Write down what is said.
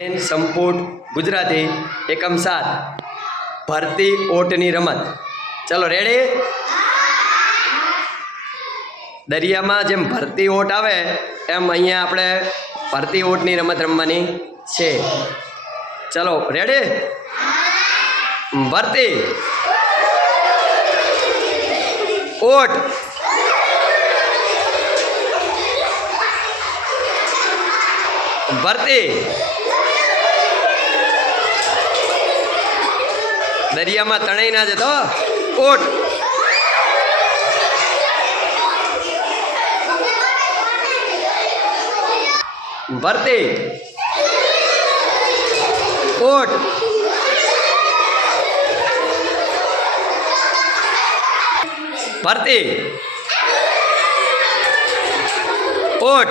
સંપુટ ગુજરાતી એકમ સાત. ભરતી ઓટની રમત. ચલો રેડી દરિયામાં જેમ ભરતી ઓટ આવે, એમ અહીંયા આપણે ભરતી ઓટની રમત રમવાની છે. ચલો રેડી ભરતી. ઓટ. ભરતી. દરિયામાં તણાઈ ના જતો. ઓટ. ભરતી. ઓટ. ભરતી. ઓટ.